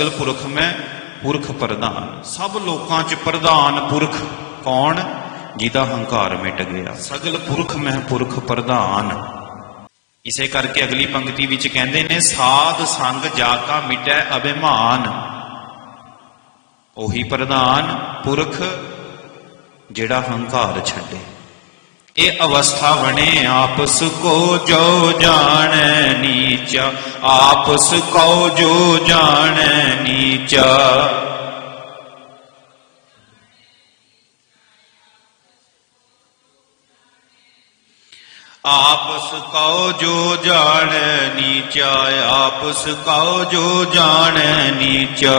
ਸਗਲ ਪੁਰਖ ਮੈਂ ਪੁਰਖ ਪ੍ਰਧਾਨ। ਸਭ ਲੋਕਾਂ 'ਚ ਪ੍ਰਧਾਨ ਪੁਰਖ ਕੌਣ? ਜਿਹਦਾ ਹੰਕਾਰ ਮਿਟ ਗਿਆ। ਸਗਲ ਪੁਰਖ ਮੈਂ ਪੁਰਖ ਪ੍ਰਧਾਨ। ਇਸੇ ਕਰਕੇ ਅਗਲੀ ਪੰਕਤੀ ਵਿੱਚ ਕਹਿੰਦੇ ਨੇ, ਸਾਧ ਸੰਗ ਜਾ ਕਾ ਮਿਟੈ ਅਭਿਮਾਨ। ਉਹੀ ਪ੍ਰਧਾਨ ਪੁਰਖ ਜਿਹੜਾ ਹੰਕਾਰ ਛੱਡੇ। ਇਹ ਅਵਸਥਾ ਬਣੇ ਆਪਸ ਕੋ ਜੋ ਜਾਣੈ ਨੀਚਾ ਆਪਸ ਕੋ ਜੋ ਜਾਣੈ ਨੀਚਾ। ਆਪਸ ਕਉ ਜੋ ਜਾਣੈ ਨੀਚਾ ਆਪਸ ਕਉ ਜੋ ਜਾਣੈ ਨੀਚਾ।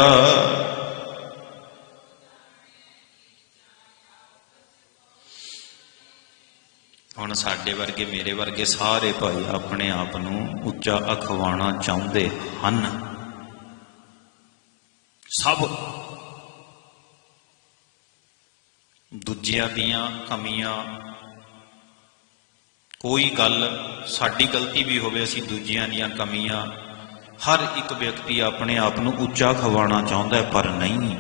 ਹੁਣ ਸਾਡੇ ਵਰਗੇ, ਮੇਰੇ ਵਰਗੇ ਸਾਰੇ ਭਾਈ ਆਪਣੇ ਆਪ ਨੂੰ ਉੱਚਾ ਅਖਵਾਉਣਾ ਚਾਹੁੰਦੇ ਹਨ। ਸਭ ਦੂਜਿਆਂ ਦੀਆਂ ਕਮੀਆਂ, ਕੋਈ ਗੱਲ ਸਾਡੀ ਗਲਤੀ ਵੀ ਹੋਵੇ, ਅਸੀਂ ਦੂਜਿਆਂ ਦੀਆਂ ਕਮੀਆਂ, ਹਰ ਇੱਕ ਵਿਅਕਤੀ ਆਪਣੇ ਆਪ ਨੂੰ ਉੱਚਾ ਖਵਾਉਣਾ ਚਾਹੁੰਦਾ ਹੈ, ਪਰ ਨਹੀਂ।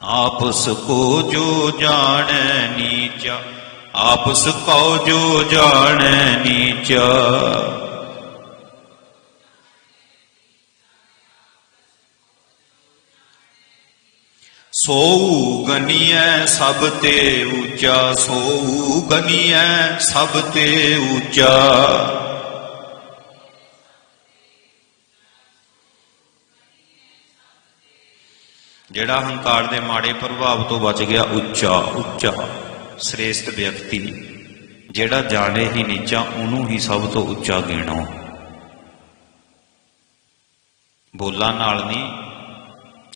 ਆਪਸ ਕੋ ਜੋ ਜਾਣੈ ਨੀਚਾ ਆਪਸ ਕੋ ਜੋ ਜਾਣੈ ਨੀਚਾ। ਸੋਊ ਗਨੀਐ ਸਭ ਤੇ ਉੱਚਾ, ਸੋਊ ਗਨੀਐ ਸਭ ਤੇ ਉੱਚਾ। ਜਿਹੜਾ ਹੰਕਾਰ ਦੇ ਮਾੜੇ ਪ੍ਰਭਾਵ ਤੋਂ ਬਚ ਗਿਆ, ਉੱਚਾ ਉੱਚਾ। ਸ੍ਰੇਸ਼ਟ ਵਿਅਕਤੀ, ਜਿਹੜਾ ਜਾਣੇ ਹੀ ਨੀਚਾ ਉਹਨੂੰ ਹੀ ਸਭ ਤੋਂ ਉੱਚਾ ਗਿਣੋ। ਬੋਲਾਂ ਨਾਲ ਨਹੀਂ,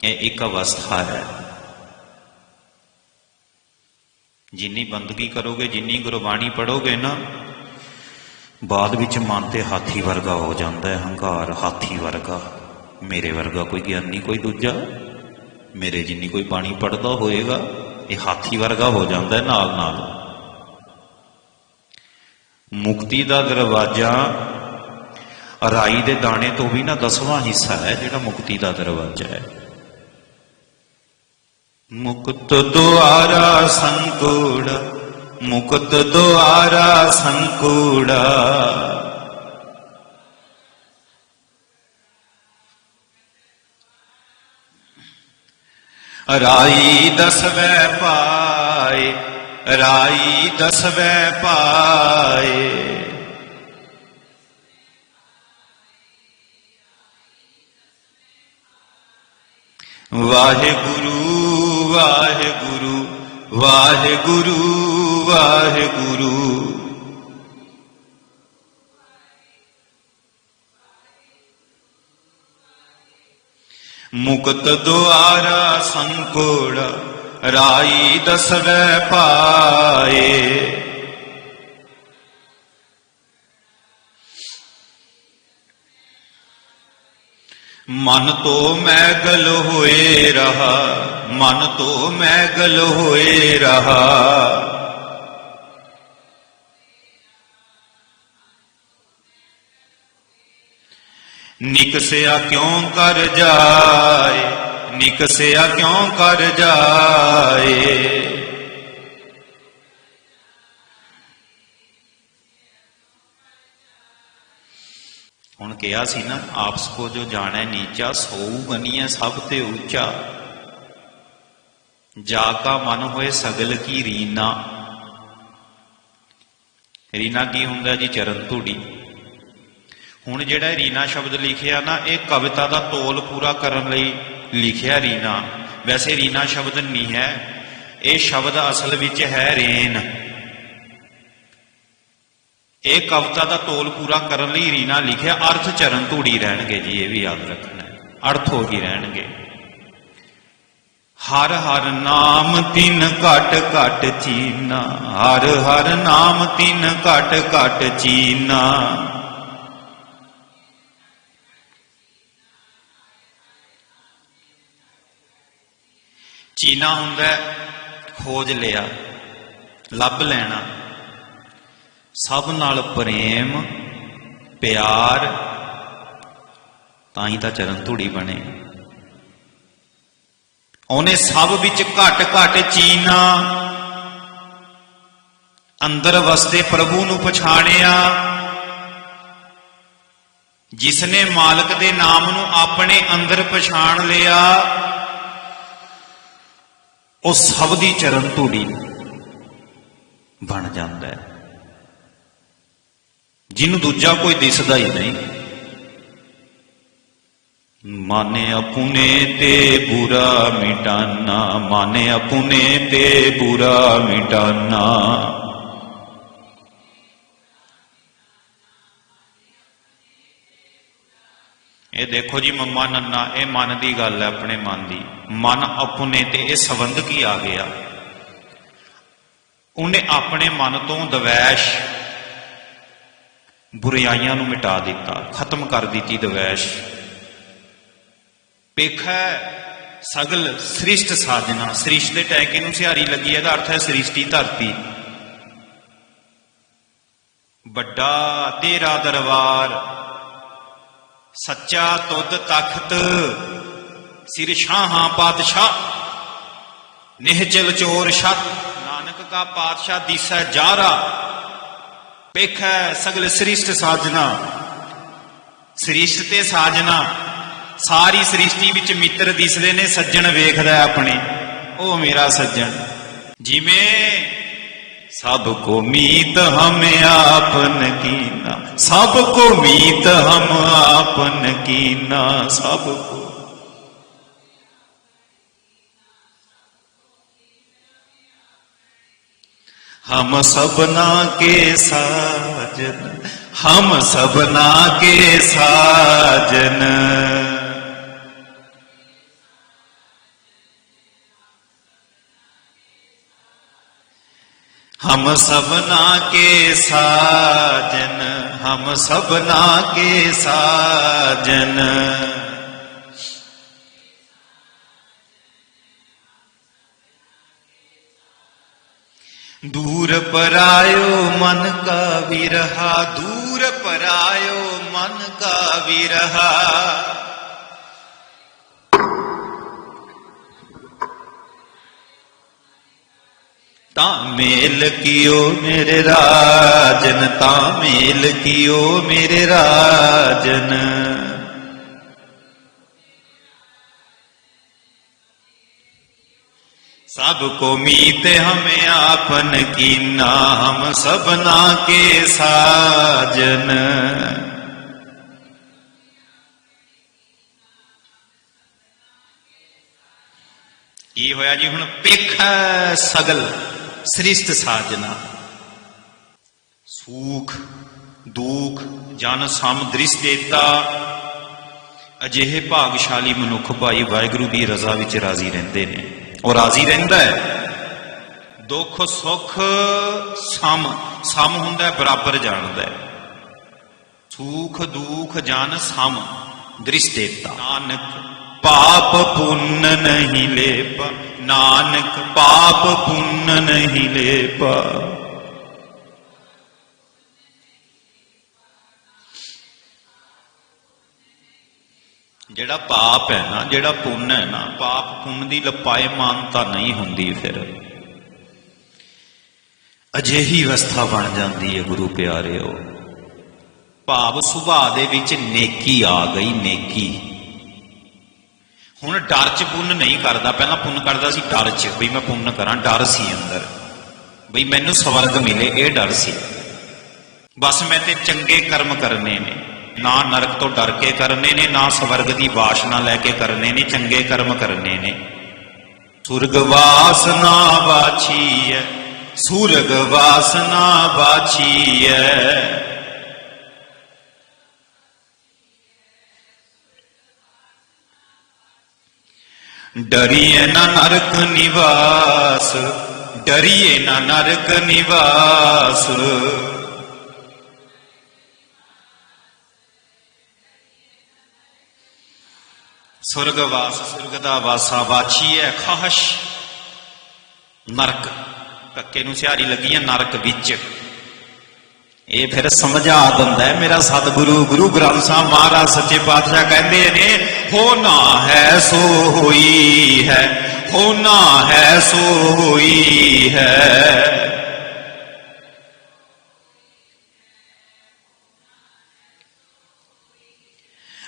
ਇਹ ਇੱਕ ਅਵਸਥਾ ਹੈ। ਜਿੰਨੀ ਬੰਦਗੀ ਕਰੋਗੇ, ਜਿੰਨੀ ਗੁਰਬਾਣੀ ਪੜੋਗੇ ਨਾ, ਬਾਅਦ ਵਿੱਚ ਮਨ ਤੇ ਹਾਥੀ ਵਰਗਾ ਹੋ ਜਾਂਦਾ ਹੈ, ਹੰਕਾਰ ਹਾਥੀ ਵਰਗਾ। ਮੇਰੇ ਵਰਗਾ ਕੋਈ ਗਿਆਨੀ, ਕੋਈ ਦੂਜਾ? ਮੇਰੇ ਜਿੰਨੀ ਕੋਈ ਬਾਣੀ ਪੜਦਾ ਹੋਏਗਾ ਇਹ ਹਾਥੀ ਵਰਗਾ ਹੋ ਜਾਂਦਾ ਨਾਲ ਨਾਲ। ਮੁਕਤੀ ਦਾ ਦਰਵਾਜ਼ਾ ਰਾਈ ਦੇ ਦਾਣੇ ਤੋਂ ਵੀ ਨਾ ਦਸਵਾਂ ਹਿੱਸਾ ਹੈ, ਜਿਹੜਾ ਮੁਕਤੀ ਦਾ ਦਰਵਾਜ਼ਾ ਹੈ। ਮੁਕਤ ਦੁਆਰਾ ਸੰਕੂੜ, ਮੁਕਤ ਦੁਆਰਾ ਸੰਕੂੜਾ। ਰਾਈ ਦਸਵੈ ਪਾਏ ਰਾਈ ਦਸਵੈ ਪਾਏ। ਵਾਹਿਗੁਰੂ ਵਾਹਿਗੁਰੂ ਵਾਹਿਗੁਰੂ ਵਾਹਿਗੁਰੂ। ਮੁਕਤ ਦੁਆਰਾ ਸੰਕੋੜ ਰਾਈ ਦਸਵੈ ਪਾਏ। ਮਨ ਤੋਂ ਮੈਗਲ ਹੋਏ ਰਹਾ, ਮਨ ਤੋਂ ਮੈਗਲ ਹੋਏ ਰਹਾ। ਨਿਕਸਿਆ ਕਿਉਂ ਕਰ ਜਾਏ? ਨਿਕਸਿਆ ਕਿਉਂ ਕਰ ਜਾਏ? ਹੁਣ ਕਿਹਾ ਸੀ ਨਾ, ਆਪਸ ਕੋ ਜੋ ਜਾਣੈ ਨੀਚਾ, ਸੋਊ ਗਨੀਐ ਸਭ ਤੇ ਉੱਚਾ। ਜਾ ਕਾ ਮਨ ਹੋਏ ਸਗਲ ਕੀ ਰੀਨਾ। ਰੀਨਾ ਕੀ ਹੁੰਦਾ ਜੀ? ਚਰਨ ਧੂੜੀ। ਹੁਣ ਜਿਹੜਾ ਰੀਨਾ ਸ਼ਬਦ ਲਿਖਿਆ ਨਾ, ਇਹ ਕਵਿਤਾ ਦਾ ਤੋਲ ਪੂਰਾ ਕਰਨ ਲਈ ਲਿਖਿਆ ਰੀਨਾ। ਵੈਸੇ ਰੀਨਾ ਸ਼ਬਦ ਨਹੀਂ ਹੈ, ਇਹ ਸ਼ਬਦ ਅਸਲ ਵਿੱਚ ਹੈ ਰੇਨ। ਇਹ ਕਵਿਤਾ ਦਾ ਤੋਲ ਪੂਰਾ ਕਰਨ ਲਈ ਰੀਨਾ ਲਿਖਿਆ, ਅਰਥ ਚਰਨ ਧੂੜੀ ਰਹਿਣਗੇ ਜੀ, ਇਹ ਵੀ ਯਾਦ ਰੱਖਣਾ ਅਰਥ ਹੋ ਹੀ ਰਹਿਣਗੇ। ਹਰ ਹਰ ਨਾਮ ਤਿੰਨ ਘਟ ਘਟ ਚੀਨਾ, ਹਰ ਹਰ ਨਾਮ ਤਿੰਨ ਘਟ ਘਟ ਚੀਨਾ। ਚੀਨਾ ਹੁੰਦਾ ਖੋਜ ਲਿਆ, ਲੱਭ ਲੈਣਾ। ਸਭ ਨਾਲ ਪ੍ਰੇਮ, ਪਿਆਰ, ਤਾਂ ਹੀ ਤਾਂ ਚਰਨ ਧੂੜੀ ਬਣੇ। ਉਹਨੇ ਸਭ ਵਿੱਚ ਘਟ ਘਟ ਚੀਨਾ, ਅੰਦਰ ਵਸਦੇ ਪ੍ਰਭੂ ਨੂੰ ਪਛਾਣਿਆ। ਜਿਸਨੇ ਮਾਲਕ ਦੇ ਨਾਮ ਨੂੰ ਆਪਣੇ ਅੰਦਰ ਪਛਾਣ ਲਿਆ ਉਹ ਸਭ ਦੀ ਚਰਨ ਧੂੜੀ ਬਣ ਜਾਂਦਾ ਹੈ। ਜਿਹਨੂੰ ਦੂਜਾ ਕੋਈ ਦਿਸਦਾ ਹੀ ਨਹੀਂ। ਮਾਨੇ ਅਪੁਨੇ ਤੇ ਬੁਰਾ ਮਿਟਾਨਾ, ਮਾਨੇ ਅਪੁਨੇ ਤੇ ਬੁਰਾ ਮਿਟਾਨਾ। ਇਹ ਦੇਖੋ ਜੀ ਮੰਮਾ ਨੰਨਾ ਇਹ ਮਨ ਦੀ ਗੱਲ ਹੈ ਆਪਣੇ ਮਨ ਦੀ। ਮਨ ਅਪੁਨੇ ਤੇ ਇਹ ਸੰਬੰਧ ਕੀ ਆ ਗਿਆ? ਉਹਨੇ ਆਪਣੇ ਮਨ ਤੋਂ ਦਵੈਸ਼ ਬੁਰਾਈਆਂ ਨੂੰ ਮਿਟਾ ਦਿੱਤਾ, ਖਤਮ ਕਰ ਦਿੱਤੀ ਦਵੈਸ਼। ਪੇਖਾ ਸਗਲ ਸ੍ਰਿਸ਼ਟ ਸਾਜਨਾ, ਸ੍ਰਿਸ਼ਟ ਦੇ ਟੈਕੇ ਨੂੰ ਸਿਹਾਰੀ ਲੱਗੀ ਇਹਦਾ ਅਰਥ ਹੈ ਸ੍ਰਿਸ਼ਟੀ ਧਰਤੀ। ਵੱਡਾ ਤੇਰਾ ਦਰਬਾਰ ਸੱਚਾ ਤੁਧ ਤਖਤ। ਸਿਰ ਸ਼ਾਹਾਂ ਪਾਤਸ਼ਾਹ ਨਿਹਚਲ ਚੋਰ ਛਤ। ਨਾਨਕ ਕਾ ਪਾਤਸ਼ਾਹ ਦੀਸੈ ਜਾਰਾ, ਪੇਖੈ ਸਗਲ ਸ੍ਰਿਸ਼ਟ ਸਾਜਨਾ। ਸ੍ਰਿਸ਼ਟ ਤੇ ਸਾਜਨਾ, ਸਾਰੀ ਸ੍ਰਿਸ਼ਟੀ ਵਿੱਚ ਮਿੱਤਰ ਦਿਸਦੇ ਨੇ, ਸੱਜਣ ਵੇਖਦਾ ਆਪਣੇ। ਉਹ ਮੇਰਾ ਸੱਜਣ। ਜਿਵੇਂ सब को मीत हम आपन कीना सब को मीत हम आपन कीना सब को हम सबना के साजन हम सबना के साजन हम सबना के साजन हम सबना के साजन दूर परायो मन का विरहा दूर परायो मन का विरहा تامل کیو میرے راجن تامل کیو میرے راجن۔ سب کو میت ہمیں آپن کی نا ہم سبنا کے ساجن۔ کی ہویا جی ਹੁਣ ਪਿਖ سگل۔ ਸ੍ਰਿਸ਼ਟ ਸਾਜਨਾ। ਸੂਖ, ਦੁਖ, ਜਨ ਸਮ ਦ੍ਰਿਸ਼ ਦੇਤਾ ਅਜਿਹੇ ਭਾਗਸ਼ਾਲੀ ਮਨੁੱਖ ਭਾਈ ਵਾਹਿਗੁਰੂ ਦੀ ਰਜ਼ਾ ਵਿੱਚ ਰਾਜ਼ੀ ਰਹਿੰਦੇ ਨੇ। ਉਹ ਰਾਜ਼ੀ ਰਹਿੰਦਾ ਹੈ। ਦੁੱਖ, ਸੁੱਖ, ਸਮ ਸਮ ਹੁੰਦਾ ਬਰਾਬਰ ਜਾਣਦਾ ਹੈ। ਸੁਖ, ਦੁੱਖ, ਜਨ ਸਮ ਦ੍ਰਿਸ਼ ਦੇਤਾ ਨਾਨਕ, ਪਾਪ ਪੁੰਨ ਨਹੀਂ ਲੇਪਾ। ਨਾਨਕ ਪਾਪ ਪੁੰਨ ਨਹੀਂ ਲੇਪਾ। ਜਿਹੜਾ ਪਾਪ ਹੈ ਨਾ, ਜਿਹੜਾ ਪੁੰਨ ਹੈ ਨਾ, ਪਾਪ ਪੁੰਨ ਦੀ ਲਪਾਏ ਮਾਨਤਾ ਨਹੀਂ ਹੁੰਦੀ ਫਿਰ। ਅਜਿਹੀ ਅਵਸਥਾ ਬਣ ਜਾਂਦੀ ਹੈ ਗੁਰੂ ਪਿਆਰਿਓ। ਭਾਵ ਸੁਭਾਅ ਦੇ ਵਿੱਚ ਨੇਕੀ ਆ ਗਈ, ਨੇਕੀ। ਹੁਣ ਡਰ ਚ ਪੁੰਨ ਨਹੀਂ ਕਰਦਾ। ਪਹਿਲਾਂ ਪੁੰਨ ਕਰਦਾ ਸੀ ਡਰ ਚ, ਬਈ ਮੈਂ ਪੁੰਨ ਕਰਾਂ, ਡਰ ਸੀ ਅੰਦਰ। ਬਈ ਮੈਨੂੰ ਸਵਰਗ ਮਿਲੇ, ਇਹ ਡਰ ਸੀ। ਬਸ ਮੈਂ ਤੇ ਚੰਗੇ ਕਰਮ ਕਰਨੇ ਨੇ। ਨਾ ਨਰਕ ਤੋਂ ਡਰ ਕੇ ਕਰਨੇ ਨੇ, ਨਾ ਸਵਰਗ ਦੀ ਵਾਸ਼ਨਾ ਲੈ ਕੇ ਕਰਨੇ ਨੇ, ਚੰਗੇ ਕਰਮ ਕਰਨੇ ਨੇ। ਸੁਰਗ ਵਾਸਨਾ ਬਾਛੀ ਹੈ ਸੁਰਗ ਵਾਸਨਾ ਬਾਛੀ ਹੈ ਡਰੀਏ ਨਾ ਨਰਕ ਨਿਵਾਸ, ਡਰੀਏ ਨਾ ਨਰਕ ਨਿਵਾਸ। ਸੁਰਗਵਾਸ ਸੁਰਗ ਦਾ ਵਾਸਾ ਵਾਛੀ ਹੈ ਖਾਹਸ਼। ਨਰਕ ਕੱਕੇ ਨੂੰ ਸਿਹਾਰੀ ਲੱਗੀ ਹੈ ਨਰਕ ਵਿੱਚ। ਇਹ ਫਿਰ ਸਮਝਾ ਦਿੰਦਾ ਮੇਰਾ ਸਤਿਗੁਰੂ, ਗੁਰੂ ਗ੍ਰੰਥ ਸਾਹਿਬ ਮਹਾਰਾਜ ਸੱਚੇ ਪਾਤਸ਼ਾਹ ਕਹਿੰਦੇ ਨੇ ਹੋਣਾ ਹੈ ਸੋ ਹੋਈ ਹੈ ਹੋਣਾ ਹੈ ਸੋ ਹੋਈ ਹੈ।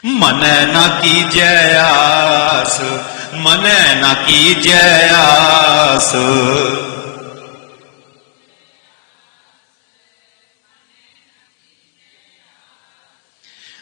ਮਨੈ ਨਾ ਕੀਜੈ ਆਸ, ਮਨੈ ਨਾ ਕੀਜੈ ਆਸ।